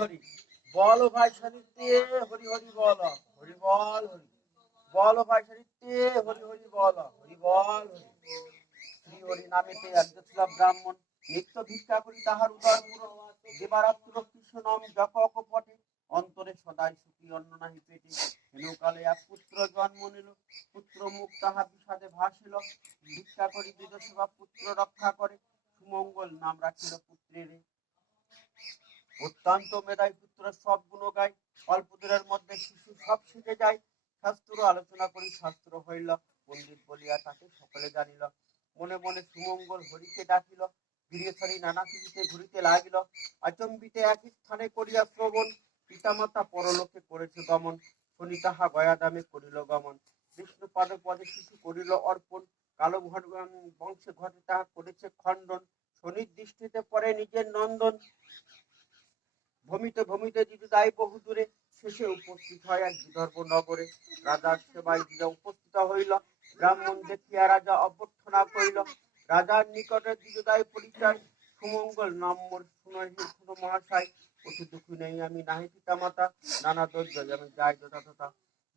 হরি, বল ভাই সানিত্যে হরি হরি বল হরি বল হরি, বল ভাই সানিত্যে হরি হরি বল হরি বল শ্রী হরি নামেতে একজন ব্রাহ্মণ, নিত্য ভিক্ষা করি তাহার উদর দেবারাত্র কৃষ্ণ নাম জপ অকপটে অন্তরে সদাই সুখী, অন্ন নাহি পেটে। হেনকালে এক পুত্র জন্ম নিল, পুত্র মুখ তাহা বিষাদে ভাসিল। ভিক্ষা করি বিদ সেবা পুত্র রক্ষা করে, সুমঙ্গল নাম রাখিল পুত্রের। অত্যন্ত মেধায় পুত্র সব গুণ গায় অল্প দিনের মধ্যে শিশু সব শিখে যায়। শাস্ত্র আলোচনা করি, শাস্ত্র হইল। পণ্ডিত বলিয়া তাকে সকলে জানিল। মনে মনে সুমঙ্গল হরিকে ডাকিল। গিরিশ্বরী নানা পৃথিবীতে ঘুরিতে লাগিল। আচম্বিতে একই স্থানে করিয়া শ্রবণ। পিতামাতা পরলোকে করেছে গমন। শনি তাহা গয়া দামে করিল গমন। বিষ্ণু পদে পদে শিশু করিল অর্পণ। কালো বংশে ঘটে তাহা করেছে খণ্ডন। শনির দৃষ্টিতে পরে নিজের নন্দন। ভূমিতে ভূমিতে দিদুদাই বহু দূরে শেষে উপস্থিত হয় এক বিদর্ভ নগরে। রাজার সেবায় দিদা উপস্থিত হইল ব্রাহ্মণ দেখিয়া রাজা অভ্যর্থনা করিল। রাজার নিকটে দিদুদাই পরিচয়, সুমঙ্গল নাম মহাশয়। অতি দুঃখী নেই আমি, নাহি পিতা মাতা নানা দোষ আমি যাই যথাযথা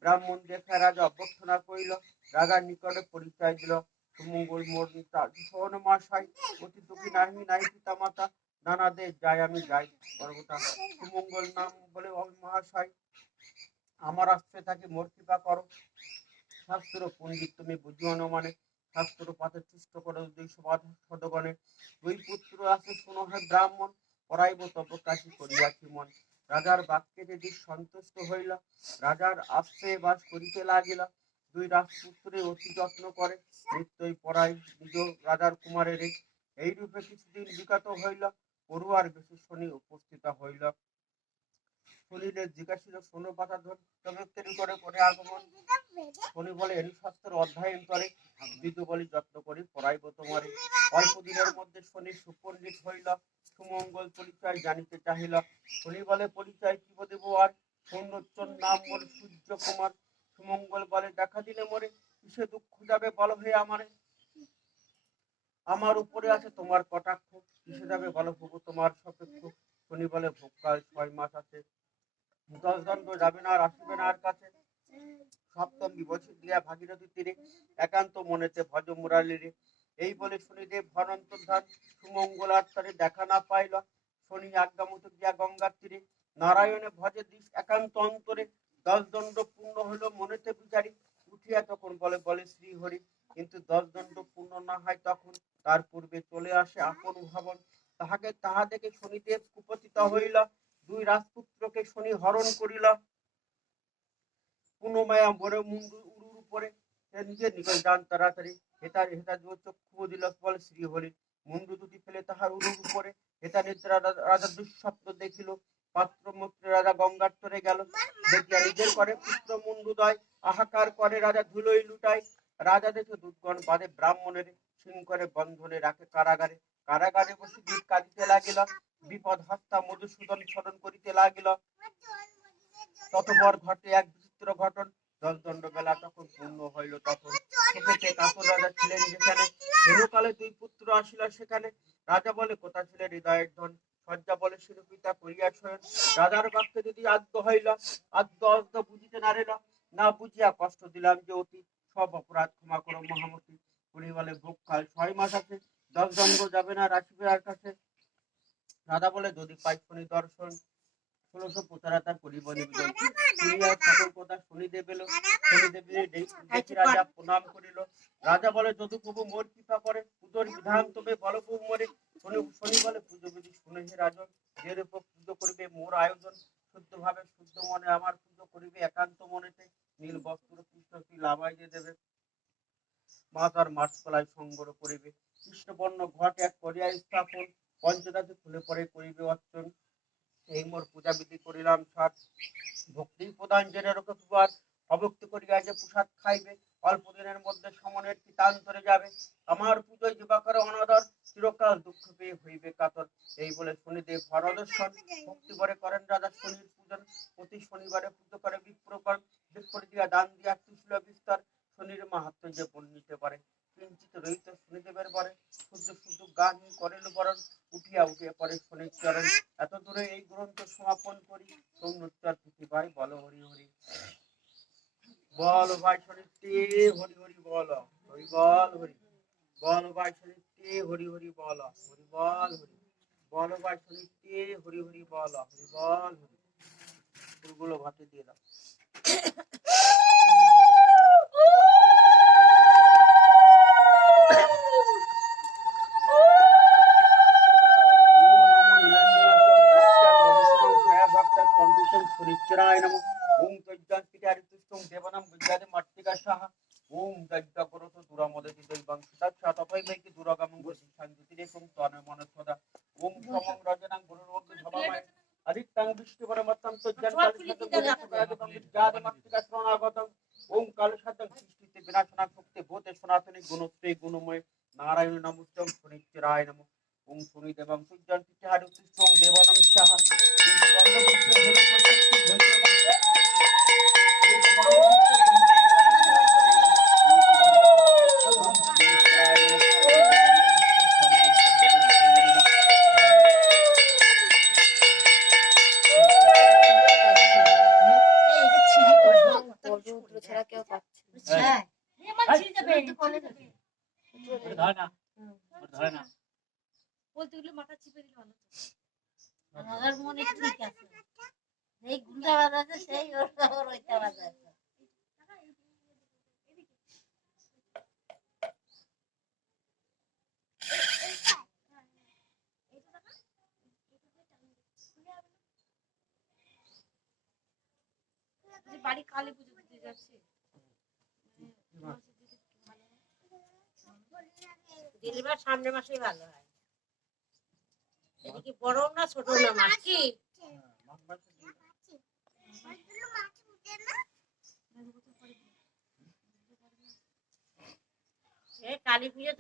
ব্রাহ্মণ দেখা রাজা অভ্যর্থনা করিল, রাজার নিকটে পরিচয় দিল, সুমঙ্গল মোর শোন মহাশয়। অতি দুঃখী নাহি নাহি পিতা মাতা নানা দেশ যাই আমি যাই। পর্বতা সুমঙ্গল নাম বলে মহাশয়, আমার আশ্রয় থাকে, মোর কৃপা করো। শাস্ত্র পণ্ডিত, তুমি বুঝিও না মানে শাস্ত্র পাতে তুষ্ট করো দুই সদগণে। দুই পুত্র আছে, শুনো হয় ব্রাহ্মণ, পড়াইব তব কাশি করিয়াছি মন। রাজার বাক্যে যদি সন্তুষ্ট হইল, রাজার আশ্রয়ে বাস করিতে লাগিল। দুই রাজপুত্রে অতি যত্ন করে, নিত্যই পরাই নিজ রাজার কুমারের। এই রূপে কিছুদিন বিগত হইল পড়ুয়ার বেশি শনি উপস্থিত হইল। শনিরে জিজ্ঞাসিল শোনো পাতা ধর তেরি করে করে আগমন। শনি বলে এরি শাস্ত্র অধ্যয়ন করে বিদু বলি যত্ন করি, পড়াইব তোমারে। অল্প দিনের মধ্যে শনি সুপণ্ডিত হইল। সুমঙ্গল পরিচয় জানিতে চাহিল। শনি বলে, পরিচয় কি দেব আর? সৌন্দর্যর নাম বলে সূর্য কুমার সুমঙ্গল বলে, দেখা দিলে মরে, কিসে দুঃখ যাবে বল হয়ে আমারে? আমার উপরে আছে তোমার কটাক্ষ, কিসে যাবে বলো প্রভু? তোমার সাপেক্ষ শনি বলে ভোগকাল ছয় মাস আছে। দশ দণ্ড যাবে না আর আসবে না আর কাছে। সপ্তম বিবসী দিয়া ভাগীরথী তীরে একান্ত মনেতে ভজ মুরালিরে এই বলে শনিদেব ভরন্তর্ধান সুমঙ্গল আত্মারে দেখা না পাইল। শনি আজ্ঞা মতো গিয়া গঙ্গার তীরে নারায়ণে ভজে দিস একান্ত অন্তরে। দশ দণ্ড পূর্ণ হইল মনেতে বিচারি। উঠিয়া তখন বলে বলে শ্রী হরি কিন্তু দশ দণ্ড পূর্ণ না হয় তখন তার পূর্বে চলে আসে আপন ভবন। তাহাকে তাহা দেখে শনিদেব কুপতিত হইল। দুই রাজপুত্রকে শনি হরণ করিল। পুনমায়া বড় মুন্ডু উড়ুর উপরে নিজের নিকট যান তাড়াতাড়ি। হেতার হেতা জোর চক্ষু দিল বল, শ্রী হরি, মুন্ডু দুটি ফেলে তাহার উড়ুর উপরে। হেতা নিদ্রা রাজা- দুঃস্বপ্ন দেখিল। পাত্র মুক্ত রাজা গঙ্গার তরে গেল। দেখিয়া নিজের করে পুত্র মুন্ডুদয়, আহাকার করে রাজা ধুলোই লুটায়। রাজা দেখে দুর্গণ বাদে ব্রাহ্মণের করে বন্ধনে রাখে কারাগারে। কারাগারে বসে গীত কাঁদিতে লাগিল, বিপদ হত্যা মধুসূদন স্মরণ করিতে লাগিল। ততপর ঘটে এক বিচিত্র ঘটন দশ দণ্ড বেলা তখন পূর্ণ হইল তখন। কাপড় রাজা ছিলেন যেখানে দুই পুত্র আসিল সেখানে। রাজা বলে, কোথা ছিল হৃদয়ের ধন? সজ্জা বলে শিরপিতা করিয়া শয়ন। রাজার বাক্যে যদি আদ্য হইল, আদ্য অদ্য বুঝিতে নারিল না বুঝিয়া কষ্ট দিলাম যে অতি সব অপরাধ ক্ষমা করো মহামতি। উনি বলে ভোগকাল ছয় মাস আছে দশ দণ্ড যাবে না আর কাছে। রাজা বলে যদি পাই শনি দর্শন ষোলশো করিব নিবেদন। শুনিয়া সকল কথা শনিদেব এলো শনিদেবের দে- দেখি রাজা প্রণাম করিল। রাজা বলে যদু প্রভু মোর কৃপা করে পুজোর বিধান তবে বল প্রভু মোরে। শনি শনি বলে পুজো বিধি শুনে হে রাজন পুজো করিবে মোর আয়োজন শুদ্ধ ভাবে শুদ্ধ মনে আমার পুজো করিবে একান্ত মনেতে নীল বস্ত্র কৃষ্ণ কি লাভাই যে দেবে। মাতার মাঠতলায় সংগ্রহ করিবে। কৃষ্ণবর্ণ ঘট এক করিয়া স্থাপন। পঞ্চদাতে খুলে পরে করিবে অর্চন। এই মোর পূজা বিধি করিলাম সাত ভক্তি প্রদান জেনে রোকে অভক্তি করিয়া যে প্রসাদ খাইবে, অল্প দিনের মধ্যে সমনের পিতান্তরে যাবে। আমার পুজোয় যুবাকর অনাদর, চিরকাল দুঃখ পেয়ে হইবে কাতর। এই বলে শনিদেব ভরদর্শন ভক্তি করে করেন রাজা শনির পূজন। প্রতি শনিবারে পুজো করে বিপ্রকর। বিপ্র দিয়া দান দিয়া কৃষ্ণ বিস্তার। শনির মাহাত্ম যে বর্ণিতে পারে। কিঞ্চিত রহিত শনিদেবের পরে শুদ্ধ শুদ্ধ গান করেল বরণ, উঠিয়া উঠিয়া পরে শনির চরণ। এত দূরে এই গ্রন্থ সমাপন করি সৌন্নচার ভাই বল হরি হরি। বল ভাই শনিতে, হরি হরি বল হরি বল হরি। বল ভাই শনিতে, হরি হরি বল হরি বল হরি। বল ভাই শনিতে, হরি হরি বল হরি বল হরি। ফুলগুলো ভাতে দিয়ে দাও। সুনিশ্চরায় নমঃ। ওম তজ্জান পিতারিতুষ্টং দেবানাম বিদ্যাদে মর্তিকা সাহা ওম যজ্ঞ করত দুরামদতি দৈবাং সদাক্ষা তপৈ বৈকি দুরাগামং গতি শান্তিরেকং তনে মনসদা ওম সমং রজনাং গুরুর্বঙ্গ ধবামায় আদিত্যাং বিষ্ণুপরমত্তং তজ্জান কালসাতং বিদ্যাদে মর্তিকা শ্রণাগতং ওম কালসাতং সৃষ্টিতে বিনাশনা শক্তি ভূতে সনাতনী গুণশ্রী গুণময়। নারায়ণ নমস্তং সুনিশ্চরায় নমঃ ওম সুনিদেবং সূর্যং পিতাহার উত্তিষ্টং দেবানাম সাহা। ছাড়া কেউ পাচ্ছে হ্যাঁ। ধরে না। ধরে না। বলতে গেলে মাথা চিপে দিলে ভালো হতো। আমার মনে ঠিক আছে। সেই গুন্ডা বাজাচ্ছে সেই ওর ওর ওইটা বাজাচ্ছে বাড়ি কালী পুজো দিতে যাচ্ছে। দিলবার সামনের মাসেই ভালো হয়। এদিকে বড় না ছোট না মাস কি? এ কালী পুজো